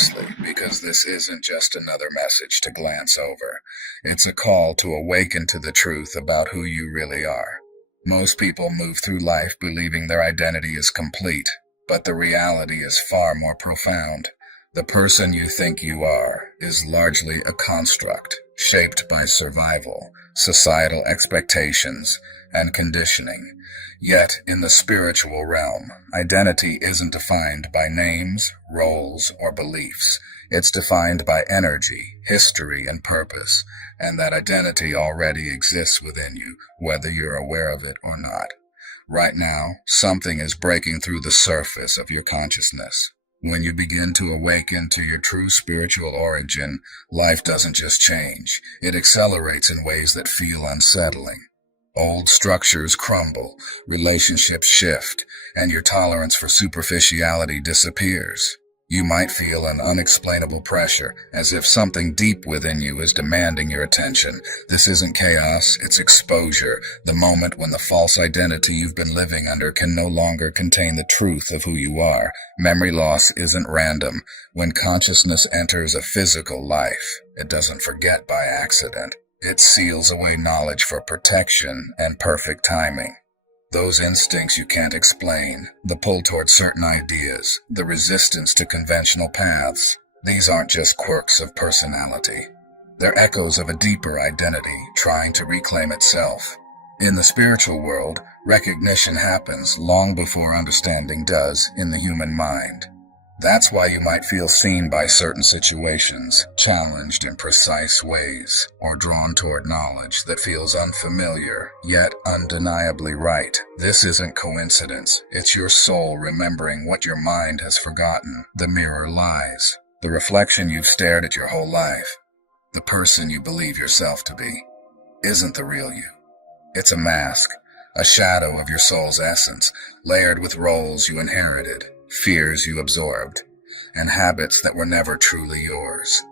closely, because this isn't just another message to glance over. It's a call to awaken to the truth about who you really are. Most people move through life believing their identity is complete, but the reality is far more profound. The person you think you are is largely a construct, shaped by survival, societal expectations, and conditioning. Yet, in the spiritual realm, identity isn't defined by names, roles, or beliefs. It's defined by energy, history, and purpose, and that identity already exists within you, whether you're aware of it or not. Right now, something is breaking through the surface of your consciousness. When you begin to awaken to your true spiritual origin, life doesn't just change. It accelerates in ways that feel unsettling. Old structures crumble, relationships shift, and your tolerance for superficiality disappears. You might feel an unexplainable pressure, as if something deep within you is demanding your attention. This isn't chaos, it's exposure, the moment when the false identity you've been living under can no longer contain the truth of who you are. Memory loss isn't random. When consciousness enters a physical life, it doesn't forget by accident. It seals away knowledge for protection and perfect timing. Those instincts you can't explain, the pull toward certain ideas, the resistance to conventional paths, these aren't just quirks of personality. They're echoes of a deeper identity trying to reclaim itself. In the spiritual world, recognition happens long before understanding does in the human mind. That's why you might feel seen by certain situations, challenged in precise ways, or drawn toward knowledge that feels unfamiliar, yet undeniably right. This isn't coincidence. It's your soul remembering what your mind has forgotten. The mirror lies. The reflection you've stared at your whole life, the person you believe yourself to be, isn't the real you. It's a mask, a shadow of your soul's essence, layered with roles you inherited, fears you absorbed, and habits that were never truly yours.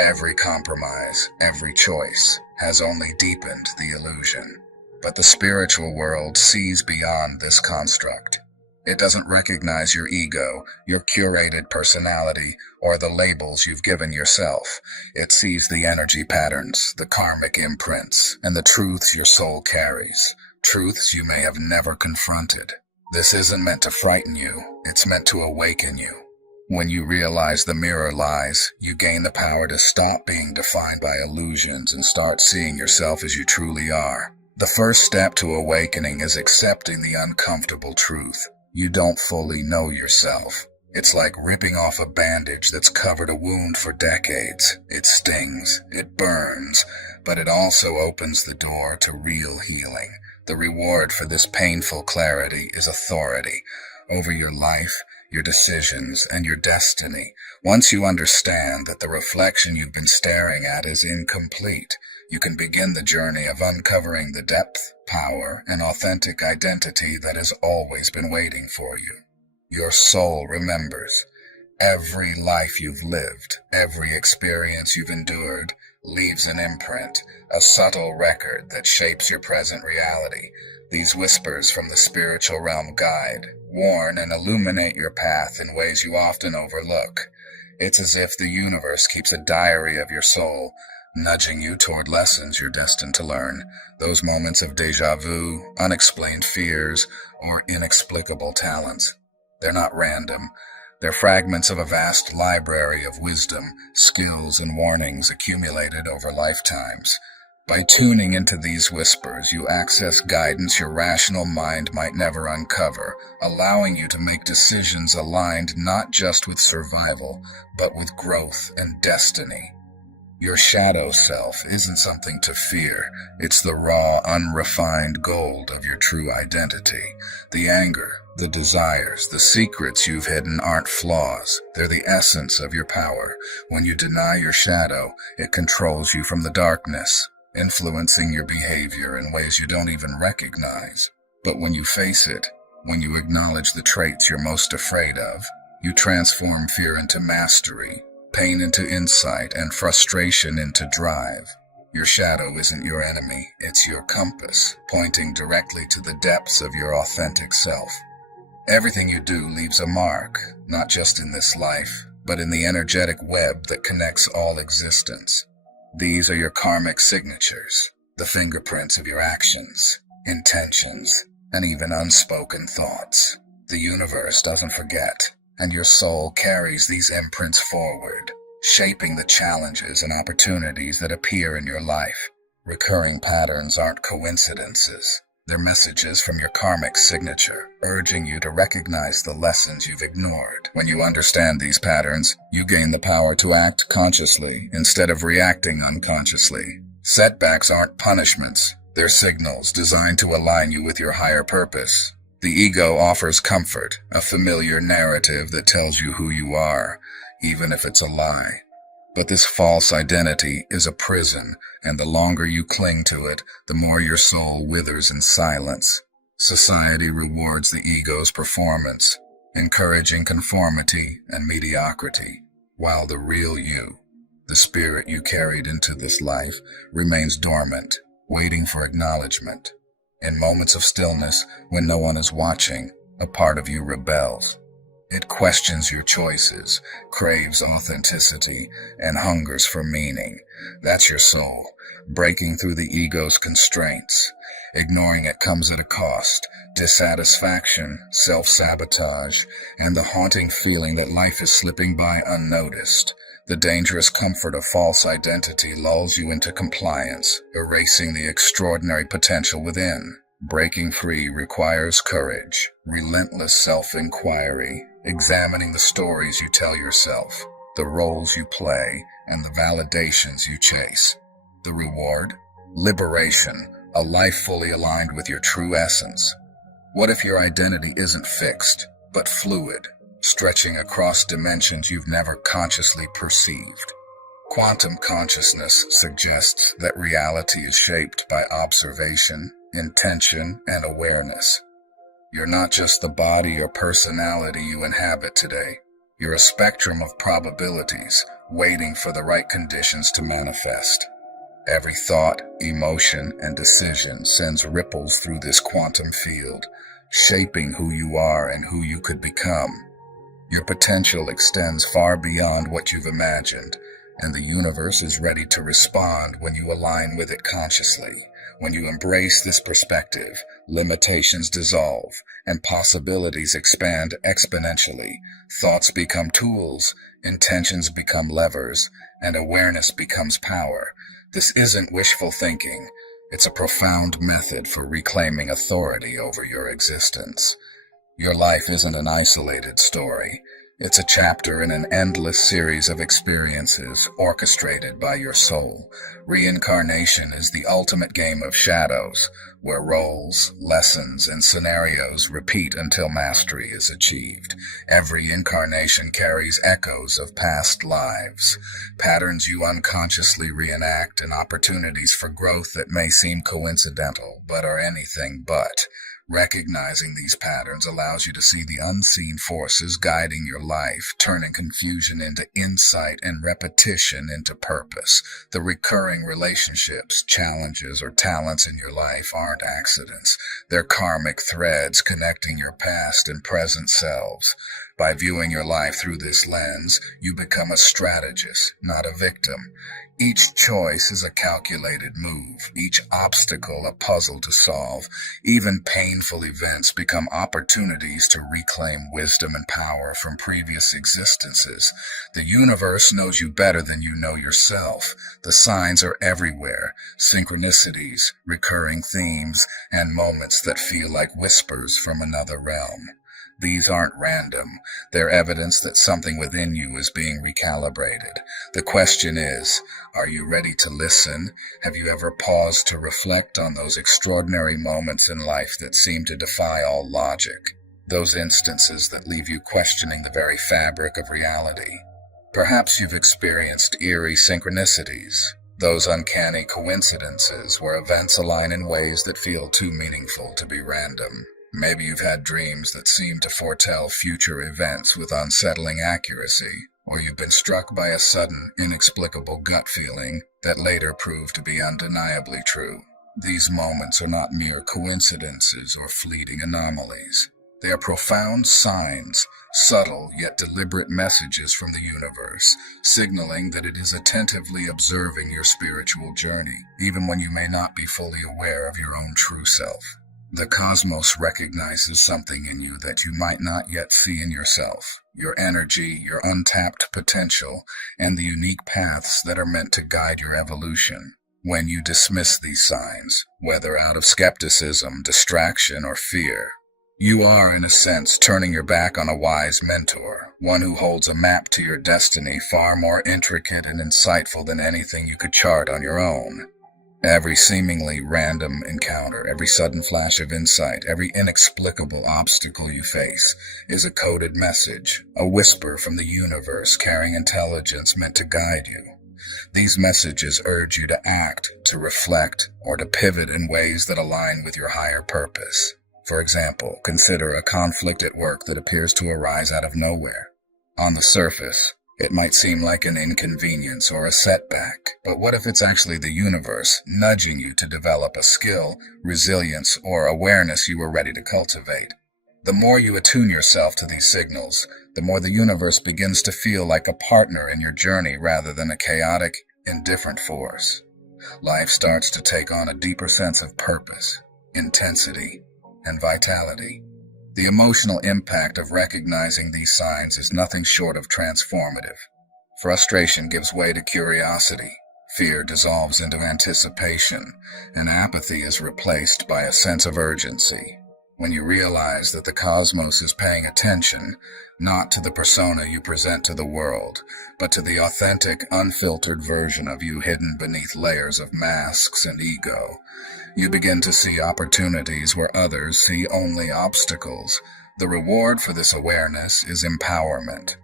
Every compromise, every choice, has only deepened the illusion. But the spiritual world sees beyond this construct. It doesn't recognize your ego, your curated personality, or the labels you've given yourself. It sees the energy patterns, the karmic imprints, and the truths your soul carries, truths you may have never confronted. This isn't meant to frighten you, it's meant to awaken you. When you realize the mirror lies, you gain the power to stop being defined by illusions and start seeing yourself as you truly are. The first step to awakening is accepting the uncomfortable truth. You don't fully know yourself. It's like ripping off a bandage that's covered a wound for decades. It stings, it burns, but it also opens the door to real healing. The reward for this painful clarity is authority over your life, your decisions, and your destiny. Once you understand that the reflection you've been staring at is incomplete, you can begin the journey of uncovering the depth, power, and authentic identity that has always been waiting for you. Your soul remembers. Every life you've lived, every experience you've endured, leaves an imprint, a subtle record that shapes your present reality. These whispers from the spiritual realm guide, warn, and illuminate your path in ways you often overlook. It's as if the universe keeps a diary of your soul, nudging you toward lessons you're destined to learn. Those moments of déjà vu, unexplained fears, or inexplicable talents. They're not random. They're fragments of a vast library of wisdom, skills, and warnings accumulated over lifetimes. By tuning into these whispers, you access guidance your rational mind might never uncover, allowing you to make decisions aligned not just with survival, but with growth and destiny. Your shadow self isn't something to fear. It's the raw, unrefined gold of your true identity. The anger, the desires, the secrets you've hidden aren't flaws. They're the essence of your power. When you deny your shadow, it controls you from the darkness, influencing your behavior in ways you don't even recognize. But when you face it, when you acknowledge the traits you're most afraid of, you transform fear into mastery, pain into insight, and frustration into drive. Your shadow isn't your enemy, it's your compass, pointing directly to the depths of your authentic self. Everything you do leaves a mark, not just in this life, but in the energetic web that connects all existence. These are your karmic signatures, the fingerprints of your actions, intentions, and even unspoken thoughts. The universe doesn't forget, and your soul carries these imprints forward, shaping the challenges and opportunities that appear in your life. Recurring patterns aren't coincidences. They're messages from your karmic signature, urging you to recognize the lessons you've ignored. When you understand these patterns, you gain the power to act consciously instead of reacting unconsciously. Setbacks aren't punishments. They're signals designed to align you with your higher purpose. The ego offers comfort, a familiar narrative that tells you who you are, even if it's a lie. But this false identity is a prison, and the longer you cling to it, the more your soul withers in silence. Society rewards the ego's performance, encouraging conformity and mediocrity, while the real you, the spirit you carried into this life, remains dormant, waiting for acknowledgement. In moments of stillness, when no one is watching, a part of you rebels. It questions your choices, craves authenticity, and hungers for meaning. That's your soul, breaking through the ego's constraints. Ignoring it comes at a cost: dissatisfaction, self-sabotage, and the haunting feeling that life is slipping by unnoticed. The dangerous comfort of false identity lulls you into compliance, erasing the extraordinary potential within. Breaking free requires courage, relentless self-inquiry, examining the stories you tell yourself, the roles you play, and the validations you chase. The reward? Liberation, a life fully aligned with your true essence. What if your identity isn't fixed, but fluid, stretching across dimensions you've never consciously perceived? Quantum consciousness suggests that reality is shaped by observation, intention, and awareness. You're not just the body or personality you inhabit today. You're a spectrum of probabilities, waiting for the right conditions to manifest. Every thought, emotion, and decision sends ripples through this quantum field, shaping who you are and who you could become. Your potential extends far beyond what you've imagined, and the universe is ready to respond when you align with it consciously. When you embrace this perspective, limitations dissolve, and possibilities expand exponentially. Thoughts become tools, intentions become levers, and awareness becomes power. This isn't wishful thinking. It's a profound method for reclaiming authority over your existence. Your life isn't an isolated story. It's a chapter in an endless series of experiences orchestrated by your soul. Reincarnation is the ultimate game of shadows, where roles, lessons, and scenarios repeat until mastery is achieved. Every incarnation carries echoes of past lives, patterns you unconsciously reenact, and opportunities for growth that may seem coincidental, but are anything but. Recognizing these patterns allows you to see the unseen forces guiding your life, turning confusion into insight and repetition into purpose. The recurring relationships, challenges, or talents in your life aren't accidents. They're karmic threads connecting your past and present selves. By viewing your life through this lens, you become a strategist, not a victim. Each choice is a calculated move, each obstacle a puzzle to solve. Even painful events become opportunities to reclaim wisdom and power from previous existences. The universe knows you better than you know yourself. The signs are everywhere: synchronicities, recurring themes, and moments that feel like whispers from another realm. These aren't random. They're evidence that something within you is being recalibrated. The question is, are you ready to listen? Have you ever paused to reflect on those extraordinary moments in life that seem to defy all logic? Those instances that leave you questioning the very fabric of reality. Perhaps you've experienced eerie synchronicities, those uncanny coincidences where events align in ways that feel too meaningful to be random. Maybe you've had dreams that seem to foretell future events with unsettling accuracy, or you've been struck by a sudden, inexplicable gut feeling that later proved to be undeniably true. These moments are not mere coincidences or fleeting anomalies. They are profound signs, subtle yet deliberate messages from the universe, signaling that it is attentively observing your spiritual journey, even when you may not be fully aware of your own true self. The cosmos recognizes something in you that you might not yet see in yourself: your energy, your untapped potential, and the unique paths that are meant to guide your evolution. When you dismiss these signs, whether out of skepticism, distraction, or fear, you are, in a sense, turning your back on a wise mentor, one who holds a map to your destiny far more intricate and insightful than anything you could chart on your own. Every seemingly random encounter, every sudden flash of insight, every inexplicable obstacle you face is a coded message, a whisper from the universe carrying intelligence meant to guide you. These messages urge you to act, to reflect, or to pivot in ways that align with your higher purpose. For example, consider a conflict at work that appears to arise out of nowhere. On the surface, it might seem like an inconvenience or a setback, but what if it's actually the universe nudging you to develop a skill, resilience, or awareness you were ready to cultivate? The more you attune yourself to these signals, the more the universe begins to feel like a partner in your journey rather than a chaotic, indifferent force. Life starts to take on a deeper sense of purpose, intensity, and vitality. The emotional impact of recognizing these signs is nothing short of transformative. Frustration gives way to curiosity, fear dissolves into anticipation, and apathy is replaced by a sense of urgency. When you realize that the cosmos is paying attention, not to the persona you present to the world, but to the authentic, unfiltered version of you hidden beneath layers of masks and ego, you begin to see opportunities where others see only obstacles. The reward for this awareness is empowerment.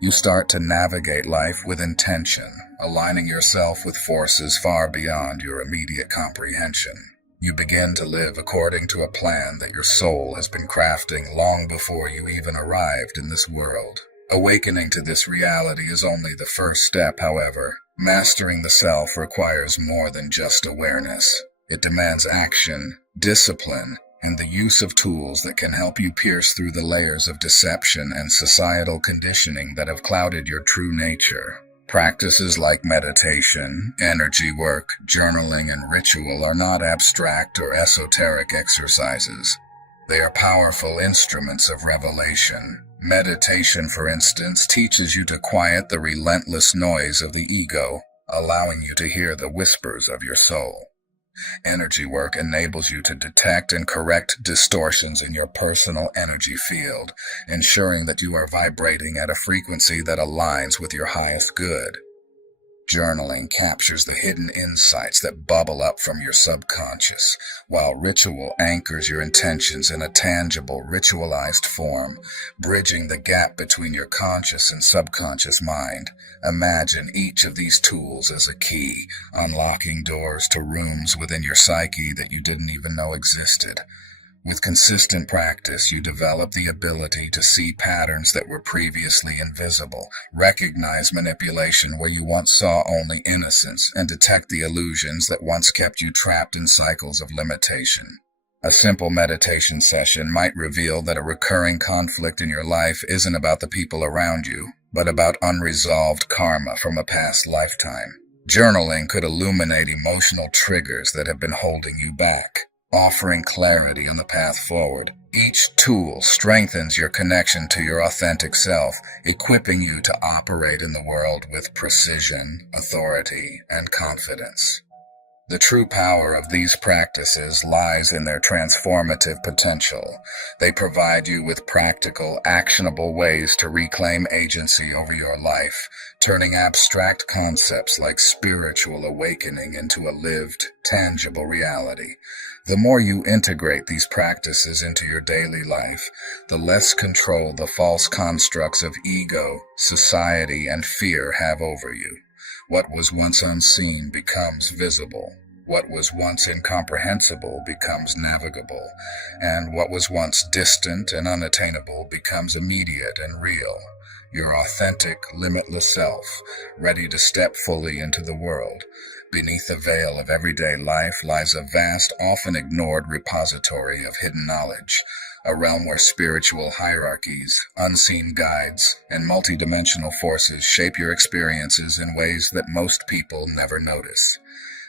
You start to navigate life with intention, aligning yourself with forces far beyond your immediate comprehension. You begin to live according to a plan that your soul has been crafting long before you even arrived in this world. Awakening to this reality is only the first step, however. Mastering the self requires more than just awareness. It demands action, discipline, and the use of tools that can help you pierce through the layers of deception and societal conditioning that have clouded your true nature. Practices like meditation, energy work, journaling, and ritual are not abstract or esoteric exercises. They are powerful instruments of revelation. Meditation, for instance, teaches you to quiet the relentless noise of the ego, allowing you to hear the whispers of your soul. Energy work enables you to detect and correct distortions in your personal energy field, ensuring that you are vibrating at a frequency that aligns with your highest good. Journaling captures the hidden insights that bubble up from your subconscious, while ritual anchors your intentions in a tangible, ritualized form, bridging the gap between your conscious and subconscious mind. Imagine each of these tools as a key, unlocking doors to rooms within your psyche that you didn't even know existed. With consistent practice, you develop the ability to see patterns that were previously invisible, recognize manipulation where you once saw only innocence, and detect the illusions that once kept you trapped in cycles of limitation. A simple meditation session might reveal that a recurring conflict in your life isn't about the people around you, but about unresolved karma from a past lifetime. Journaling could illuminate emotional triggers that have been holding you back, offering clarity on the path forward. Each tool strengthens your connection to your authentic self, equipping you to operate in the world with precision, authority, and confidence. The true power of these practices lies in their transformative potential. They provide you with practical, actionable ways to reclaim agency over your life, turning abstract concepts like spiritual awakening into a lived, tangible reality. The more you integrate these practices into your daily life, the less control the false constructs of ego, society, and fear have over you. What was once unseen becomes visible. What was once incomprehensible becomes navigable. And what was once distant and unattainable becomes immediate and real. Your authentic, limitless self, ready to step fully into the world. Beneath the veil of everyday life lies a vast, often ignored repository of hidden knowledge, a realm where spiritual hierarchies, unseen guides, and multidimensional forces shape your experiences in ways that most people never notice.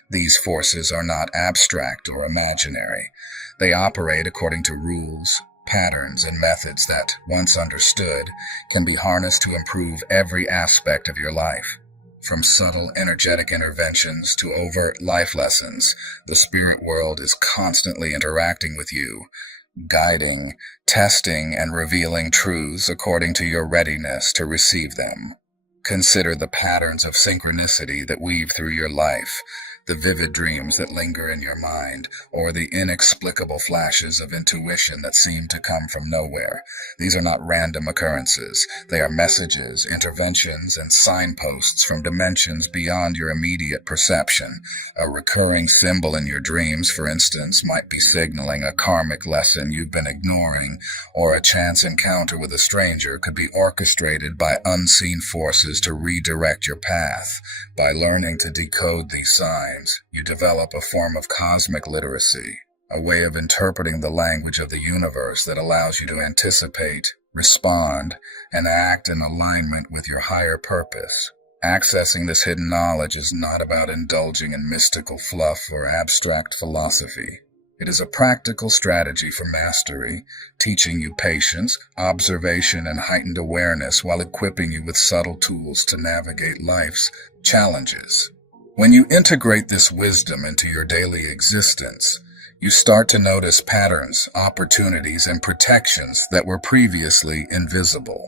These forces are not abstract or imaginary. They operate according to rules, patterns, and methods that, once understood, can be harnessed to improve every aspect of your life. From subtle energetic interventions to overt life lessons, the spirit world is constantly interacting with you, guiding, testing, and revealing truths according to your readiness to receive them. Consider the patterns of synchronicity that weave through your life, the vivid dreams that linger in your mind, or the inexplicable flashes of intuition that seem to come from nowhere. These are not random occurrences. They are messages, interventions, and signposts from dimensions beyond your immediate perception. A recurring symbol in your dreams, for instance, might be signaling a karmic lesson you've been ignoring, or a chance encounter with a stranger could be orchestrated by unseen forces to redirect your path. By learning to decode these signs, you develop a form of cosmic literacy, a way of interpreting the language of the universe that allows you to anticipate, respond, and act in alignment with your higher purpose. Accessing this hidden knowledge is not about indulging in mystical fluff or abstract philosophy. It is a practical strategy for mastery, teaching you patience, observation, and heightened awareness while equipping you with subtle tools to navigate life's challenges. When you integrate this wisdom into your daily existence, you start to notice patterns, opportunities, and protections that were previously invisible.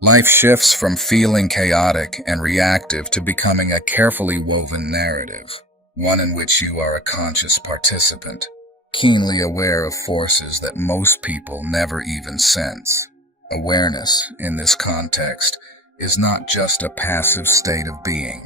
Life shifts from feeling chaotic and reactive to becoming a carefully woven narrative, one in which you are a conscious participant, keenly aware of forces that most people never even sense. Awareness, in this context, is not just a passive state of being.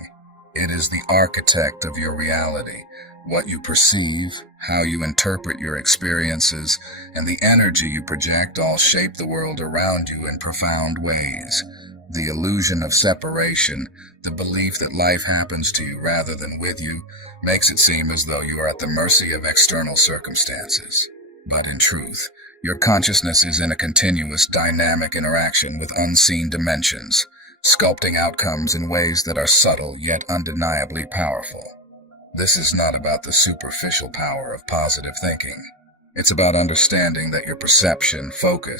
It is the architect of your reality. What you perceive, how you interpret your experiences, and the energy you project all shape the world around you in profound ways. The illusion of separation, the belief that life happens to you rather than with you, makes it seem as though you are at the mercy of external circumstances. But in truth, your consciousness is in a continuous, dynamic interaction with unseen dimensions, sculpting outcomes in ways that are subtle yet undeniably powerful. This is not about the superficial power of positive thinking. It's about understanding that your perception, focus,